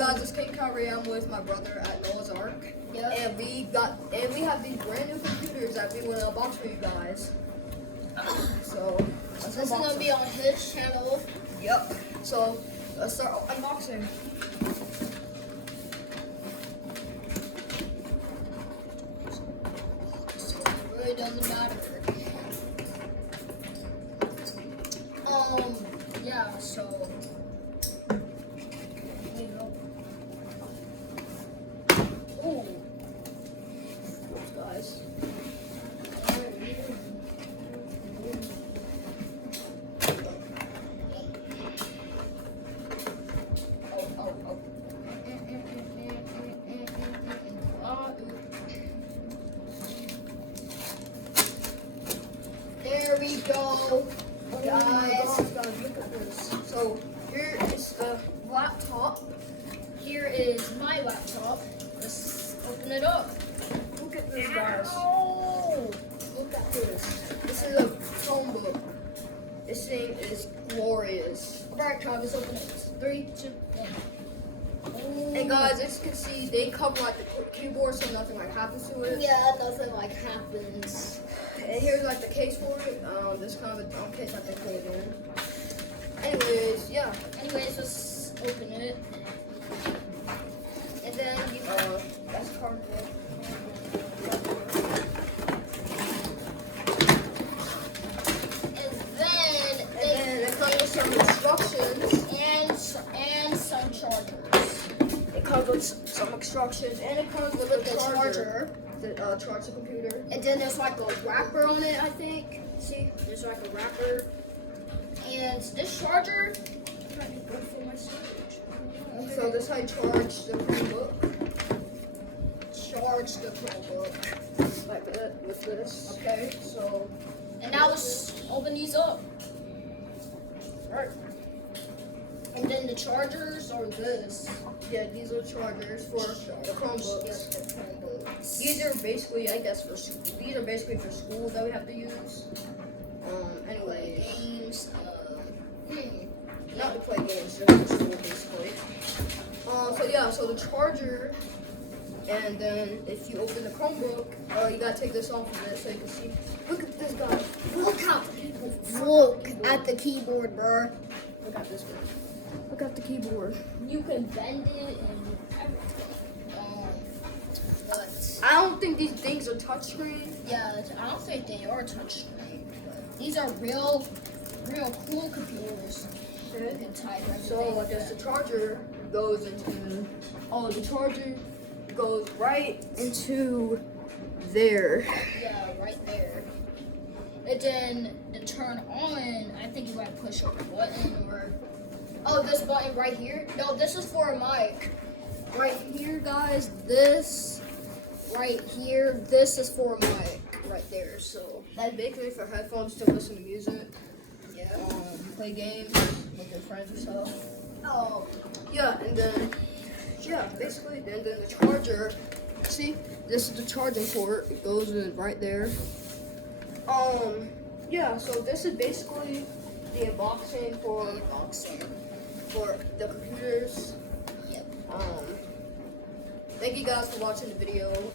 guys, it's KhiRee. I'm with my brother at Noah's Ark. Yep. And we have these brand new computers that we want to unbox for you guys. So This is gonna be on his channel. Yep. So let's start unboxing. So it really doesn't matter. Yeah, so there you go. Ooh. Oops, guys. There we go. Guys, look at this. So here is the laptop. here is my laptop. Let's open it up. Look at this, guys. Oh, Look at this. This is a Chromebook. This thing is glorious. alright, Travis, open it. 3, 2, 1. Oh. And guys, as you can see, they cover like the keyboard so nothing like happens to it. Yeah, nothing like happens. And here's like the case for it. This kind of a dumb case I can put it in. Anyways, yeah. Anyways, let's open it. And then you That's cardboard. and then It comes with some instructions. and some chargers. It comes with some instructions, and it comes with With a the charger. To charge the computer. And then there's like a wrapper on it, I think. See, there's like a wrapper. And this charger might be good for my storage. So this is how you charge the Chromebook. Charge the Chromebook. Like that with this. Okay, so And now let's open these up. right. And then the chargers are this. Yeah, these are chargers for the Chromebooks. Yes, the Chromebooks. These are basically, I guess, these are basically for school that we have to use. Play Anyways, games. not to play games, just for school basically. So yeah, so the charger, and then if you open the Chromebook, you gotta take this off of it so you can see. Look at this guy. Look at the keyboard, bro. Look at this one. Look at the keyboard. You can bend it and everything. But I don't think these things are touchscreen. yeah, I don't think they are touchscreen. But these are real cool computers. You can type So everything. I guess the charger goes into, the charger goes right into there. Yeah, right there. And then to turn on, I think you gotta push a button or this button right here. No, this is for a mic. Right here, guys. This right here. This is for a mic right there. So That's basically for headphones to listen to music, yeah. play games with your friends or so. Oh, Yeah, and then, basically, and then the charger, see, this is the charging port, it goes in right there. So this is basically the unboxing for the computers. Yep. Thank you guys for watching the video.